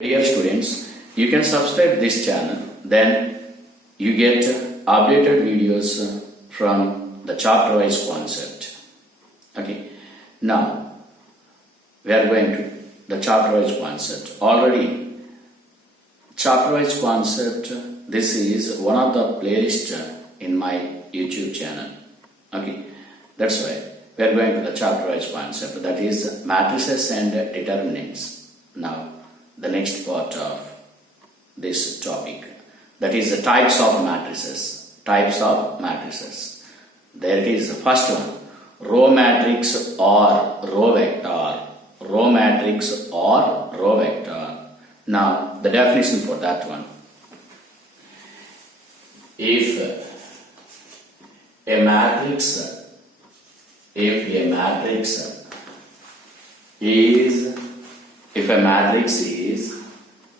Dear students, you can subscribe this channel, then you get updated videos from the chapter wise concept. Okay, now we are going to the chapter wise concept. Already chapter wise concept, this is one of the playlist in my YouTube channel. Okay, that's why we are going to the chapter wise concept, that is matrices and determinants. Now the next part of this topic, that is the types of matrices. Types of matrices. There it is, the first one, row matrix or row vector. Row matrix or row vector. Now the definition for that one. If a matrix is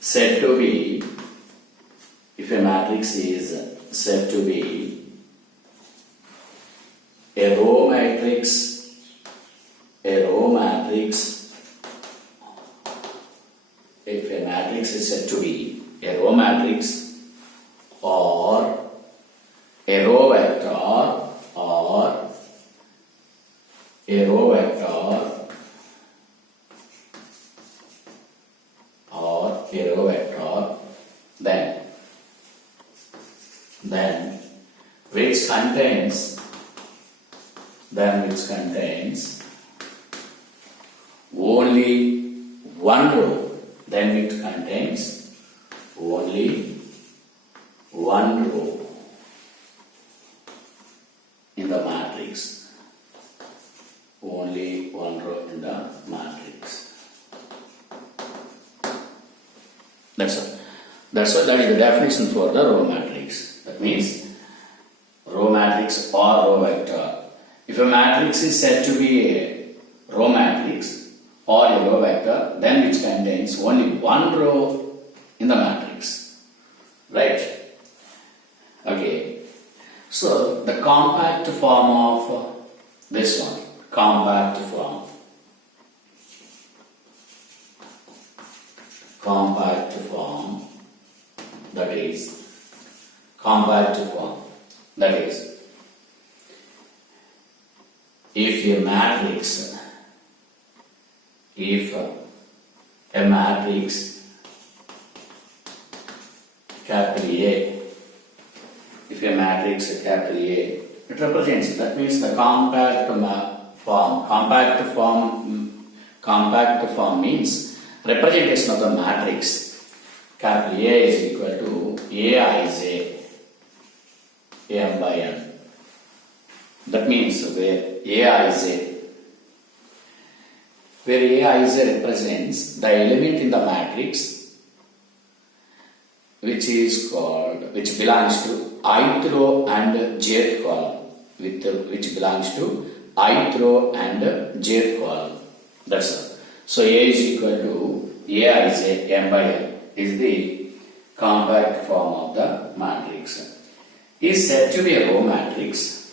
said to be a row matrix if a matrix is said to be a row matrix or a row vector or a row vector or a row vector, then which contains only one row, then it contains only one row in the matrix. Only one row in the matrix. That's all. That is the definition for the row matrix. That means row matrix or row vector. If a matrix is said to be a row matrix or a row vector, then which contains only one row in the matrix. Right? Okay. So the compact form of this one. Compact form, that is if a matrix capital A, it represents, that means the compact form means representation of the matrix. Capital A is equal to Aij, M by N. That means where Aij represents the element in the matrix which belongs to ith row and jth column, which belongs to ith row and jth column. That's all. So A is equal to Aij, M by N is the compact form of the matrix. Is said to be a row matrix.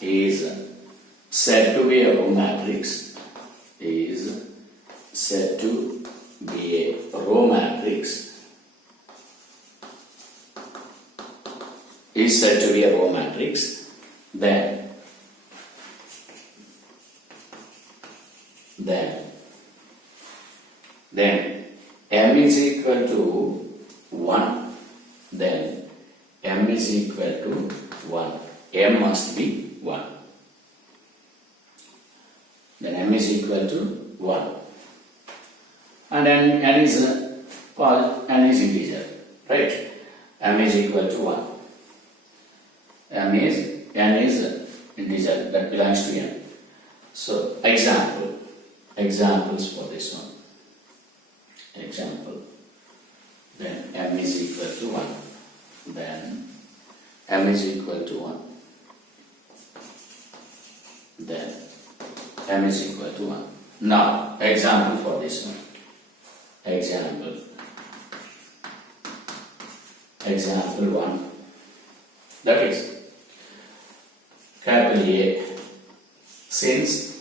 Is said to be a row matrix. Is said to be a row matrix. Is said to be a row matrix. Then M is equal to 1. Then M is equal to 1. M must be 1. Then M is equal to 1. And then N is integer. Right? M is equal to 1. N is integer that belongs to N. So examples for this one. Then M is equal to 1. Then M is equal to 1. Then M is equal to 1. Now, example for this one. Example 1. That is capital A. Since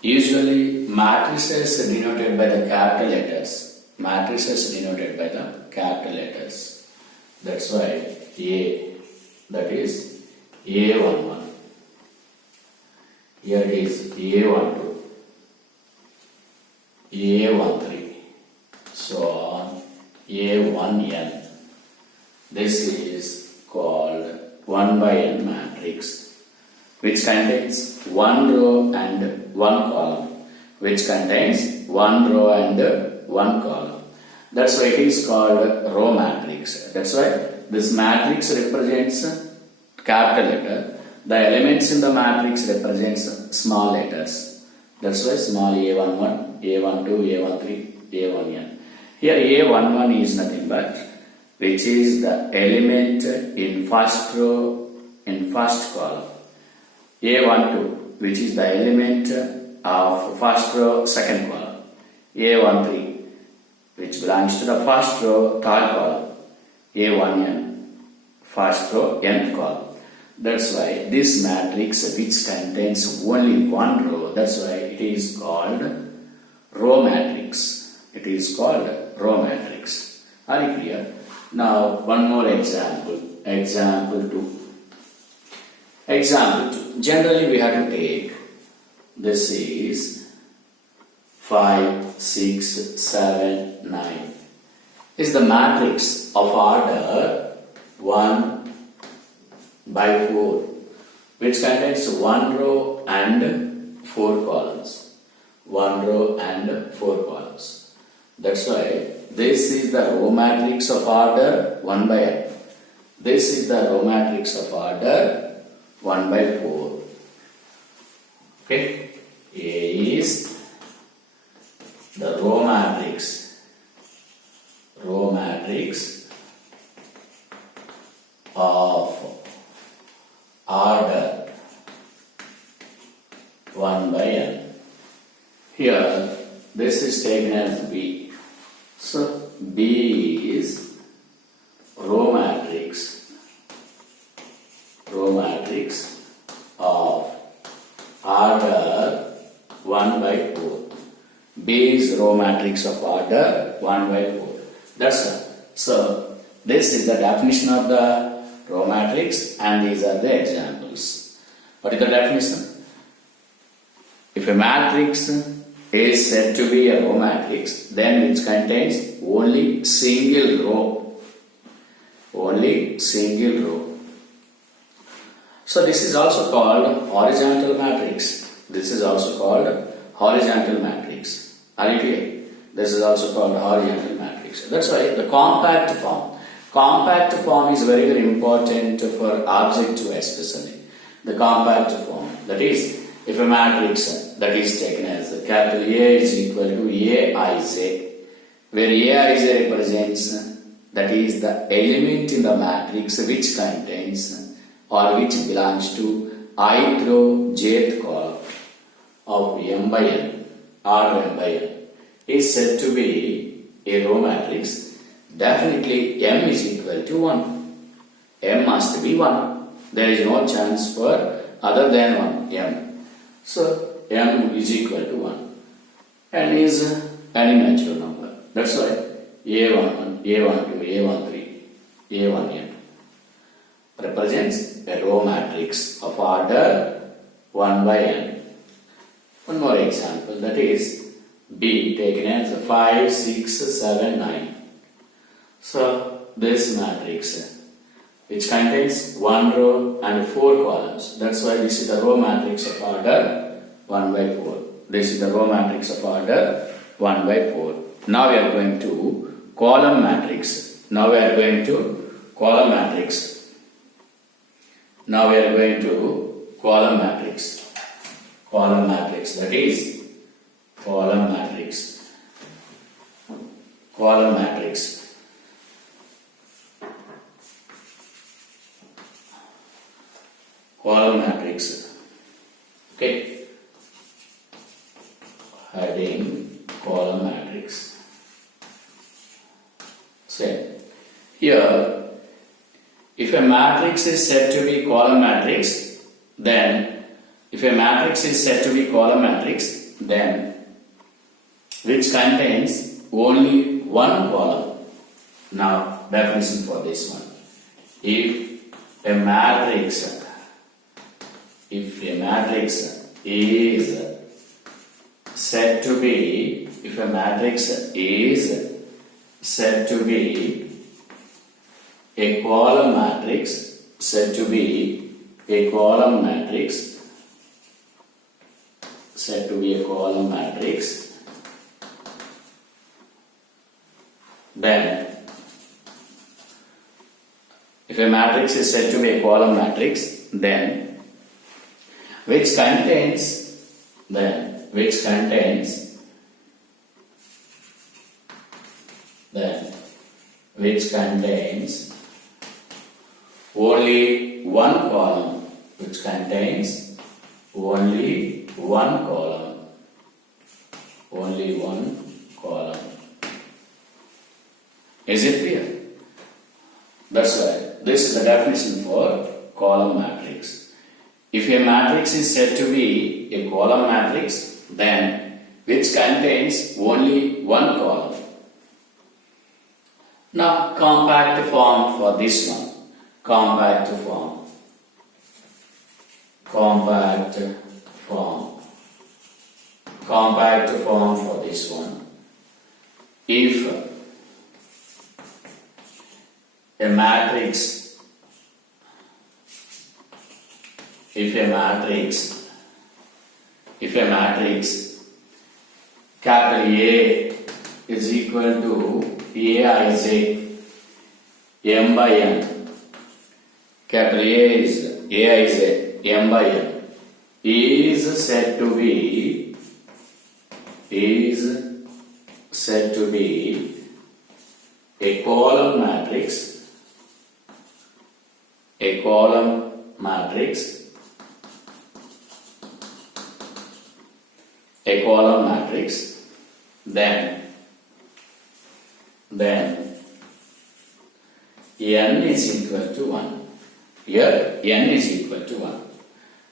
usually matrices denoted by the capital letters. Matrices denoted by the capital letters. That's why A, that is A11. Here it is A12, A13, so on, A1n. This is called 1 by n matrix, which contains one row and one column. Which contains one row and one column. That's why it is called row matrix. That's why this matrix represents capital letter. The elements in the matrix represents small letters. That's why small a11, a12, a13, a1n. Here a11 is nothing but which is the element in first row in first column. A12 which is the element of first row second column. A13 which belongs to the first row third column. A1n first row nth column. That's why this matrix which contains only one row, that's why it is called row matrix. It is called row matrix. Are you clear? Now one more example. Example 2. Example 2. Generally we have to take, this is 5, 6, 7, 9. Is the matrix of order 1 by 4, which contains one row and 4 columns. One row and 4 columns. That's why this is the row matrix of order 1 by n. This is the row matrix of order 1 by 4. Okay. A is the row matrix of order 1 by n. Here this is taken as B. So B is row matrix of order 1 by 4. B is row matrix of order 1 by 4. That's all. So this is the definition of the row matrix and these are the examples. What is the definition? If a matrix is said to be a row matrix, then it contains only single row. Only single row. So this is also called horizontal matrix. This is also called horizontal matrix. Are you clear? This is also called horizontal matrix. That's why the compact form. Compact form is very, very important for object especially. The compact form. That is, if a matrix that is taken as capital A is equal to Aij, where Aij represents, that is the element in the matrix which contains or which belongs to ith row jth column of m by n, order m by n, is said to be a row matrix. Definitely m is equal to 1. M must be 1. There is no chance for other than 1, m. So m is equal to 1. N is any natural number. That's why A11, A12, A13, A1n represents a row matrix of order 1 by n. One more example, that is B taken as 5, 6, 7, 9. So this matrix which contains one row and 4 columns. That's why this is the row matrix of order 1 by 4. This is the row matrix of order 1 by 4. Now we are going to column matrix. Now we are going to column matrix. Now we are going to column matrix. Column matrix, that is column matrix. Column matrix. Column matrix. Okay. Heading column matrix. So here, if a matrix is said to be column matrix, then which contains only one column. Now, definition for this one. If a matrix is said to be, if a matrix is said to be a column matrix, said to be a column matrix, said to be a column matrix, then if a matrix is said to be a column matrix, then which contains only one column, which contains only one column. Is it clear? That's why this is the definition for column matrix. If a matrix is said to be a column matrix, then which contains only one column. Now, compact form for this one. Compact form for this one. If a matrix capital A is equal to Aij m by n. Capital A is Aij m by n is said to be a column matrix, then n is equal to 1. Here n is equal to 1.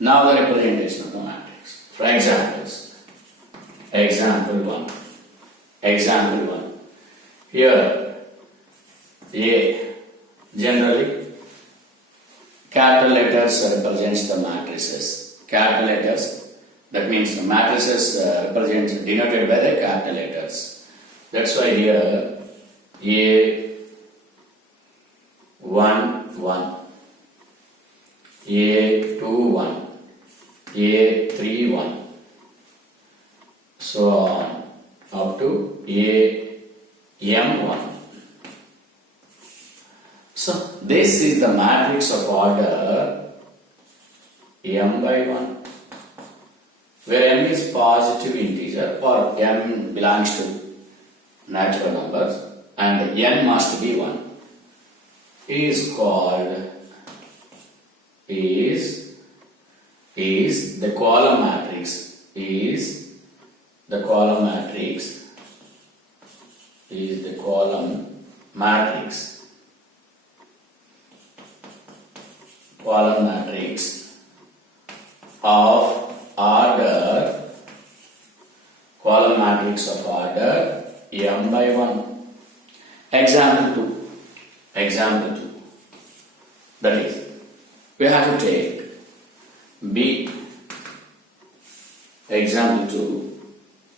Now the representation of the matrix. For examples. Example 1. Here A, generally capital letters represents the matrices. Capital letters, that means the matrices represents denoted by the capital letters. That's why here A1 1, A2 1, A3 1, so on up to AM1. So this is the matrix of order m by 1, where m is positive integer or m belongs to natural numbers and n must be 1, is called the column matrix, column matrix of order m by 1. Example 2. That is, we have to take B. Example 2,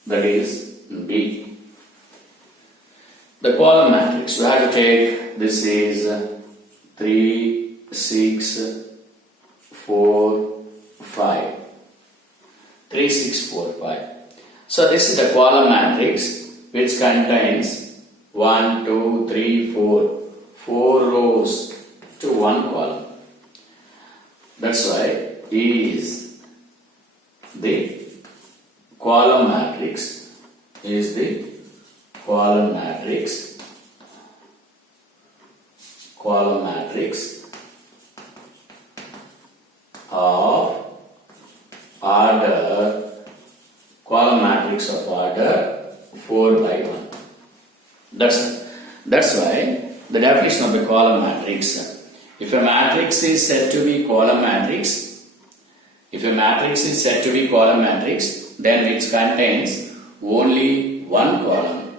that is B. The column matrix, we have to take, this is 3, 6, 4, 5. 3, 6, 4, 5. So this is the column matrix which contains 1, 2, 3, 4 rows to one column. That's why E is the column matrix, column matrix of order 4 by 1. That's why the definition of the column matrix. If a matrix is said to be column matrix, then which contains only one column.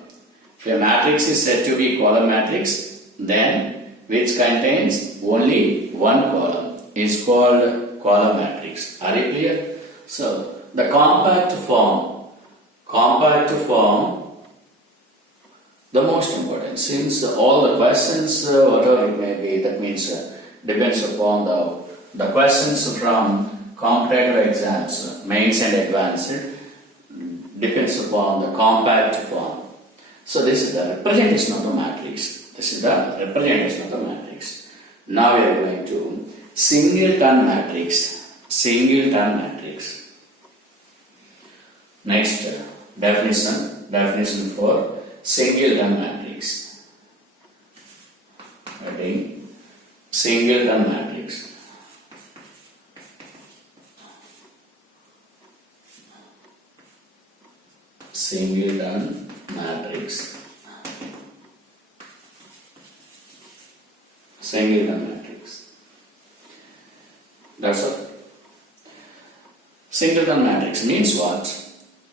If a matrix is said to be column matrix, then which contains only one column is called column matrix. Are you clear? So the compact form, the most important, since all the questions, whatever it may be, that means depends upon the questions from competitive exams, mains and advanced, depends upon the compact form. So this is the representation of the matrix. This is the representation of the matrix. Now we are going to singleton matrix. Singleton matrix. Next definition for singleton matrix. Ready? Singleton matrix. Singleton matrix. Singleton matrix. That's all. Singleton matrix means what?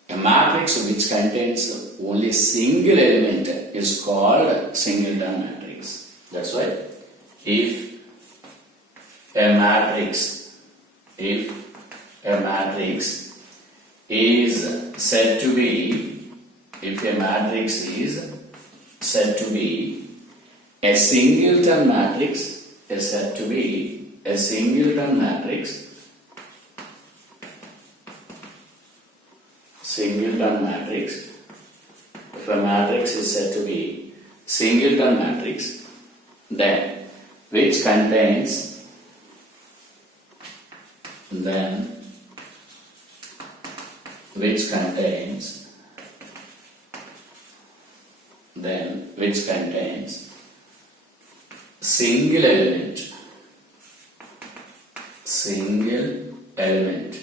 A matrix which contains only single element is called singleton matrix. That's why if a matrix is said to be a singleton matrix, is said to be a singleton matrix. Singleton matrix. If a matrix is said to be singleton matrix, then which contains single element,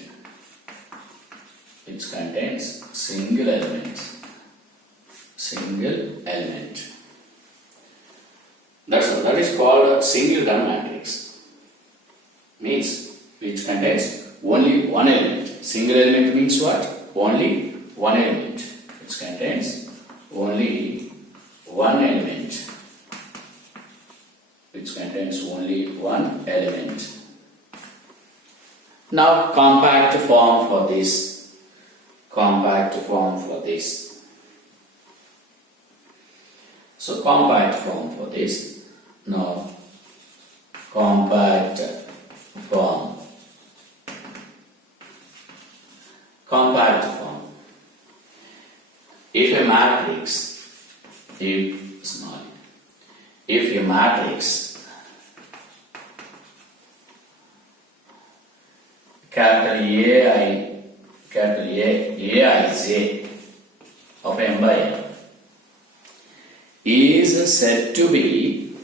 which contains single element. That's all. That is called singleton matrix. Means which contains only one element. Single element means what? Only one element. Which contains only one element. Which contains only one element. Now compact form for this. So compact form for this. Now compact form. If a matrix capital Aij of M by N is said to be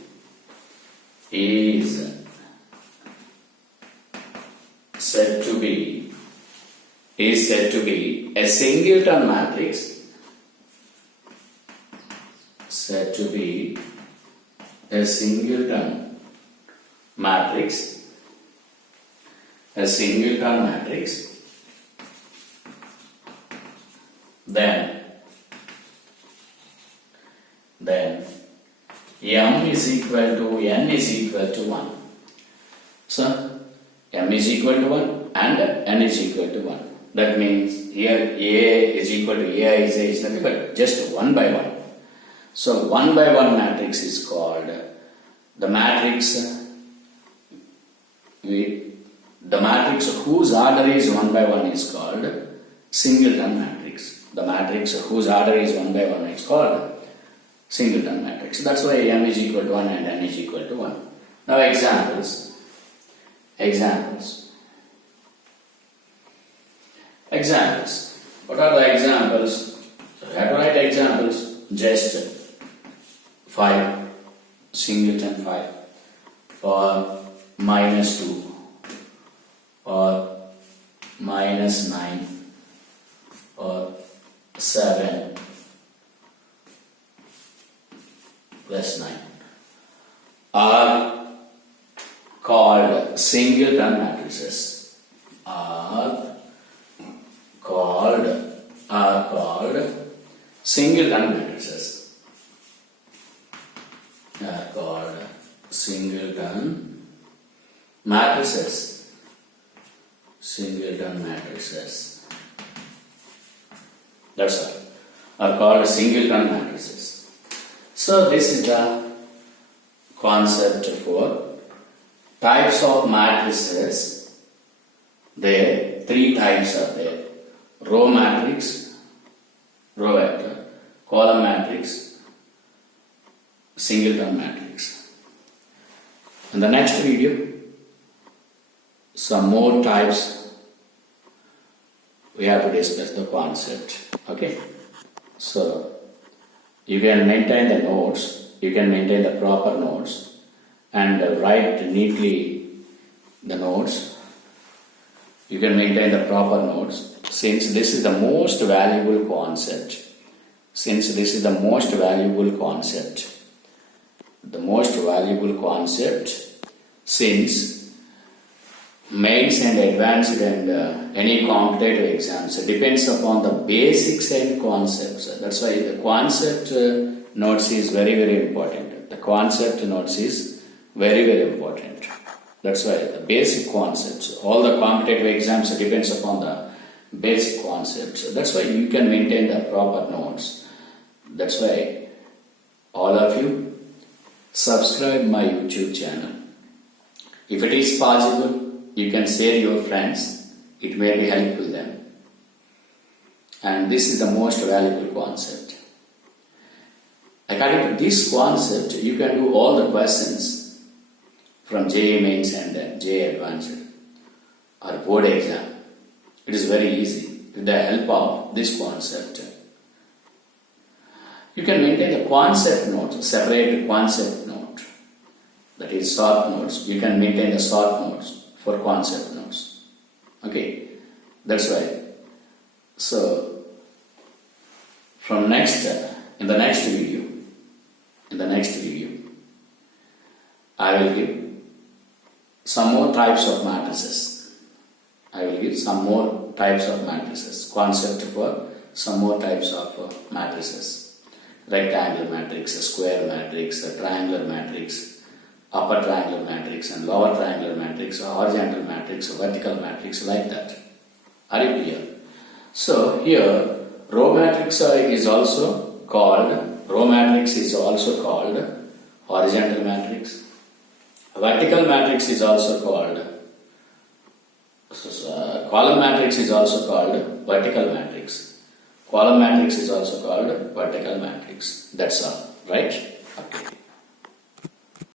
a singleton matrix, then M is equal to N is equal to 1. So M is equal to 1 and N is equal to 1. That means here A is equal to Aij is nothing but just 1 by 1. So 1 by 1 matrix is called the matrix whose order is 1 by 1 is called singleton matrix. The matrix whose order is 1 by 1 is called singleton matrix. That's why M is equal to 1 and N is equal to 1. Now examples. What are the examples? So you have to write examples. Just 5, singleton 5, or -2, or -9, or 7 plus 9 are called singleton matrices. Are called Singleton matrices are called Singleton matrices. Singleton matrices. That's all. Are called Singleton matrices. So this is the concept for types of matrices. There, three types are there: row matrix, row vector, column matrix, Singleton matrix. In the next video, some more types we have to discuss the concept. Okay, so you can maintain the nodes, you can maintain the proper nodes and write neatly the nodes. You can maintain the proper nodes. Since this is the most valuable concept, since mains and advanced and any competitive exams depends upon the basics and concepts. That's why the concept notes is very, very important. The concept notes is very, very important. That's why the basic concepts, all the competitive exams depends upon the basic concepts. That's why you can maintain the proper notes. That's why all of you subscribe my YouTube channel. If it is possible, you can share your friends. It may be helpful them. And this is the most valuable concept. According to this concept, you can do all the questions from JA Mains and JA Advanced or board exam. It is very easy with the help of this concept. You can maintain the concept notes, separate concept note, that is short notes. You can maintain the short notes for concept notes. Okay, that's why. So, from in the next video, I will give some more types of matrices. Concept for some more types of matrices. Rectangular matrix, square matrix, triangular matrix, upper triangular matrix and lower triangular matrix, horizontal matrix, vertical matrix, like that. Are you clear? So here, row matrix is also called horizontal matrix. Vertical matrix is also called column matrix is also called vertical matrix. Column matrix is also called vertical matrix. That's all, right?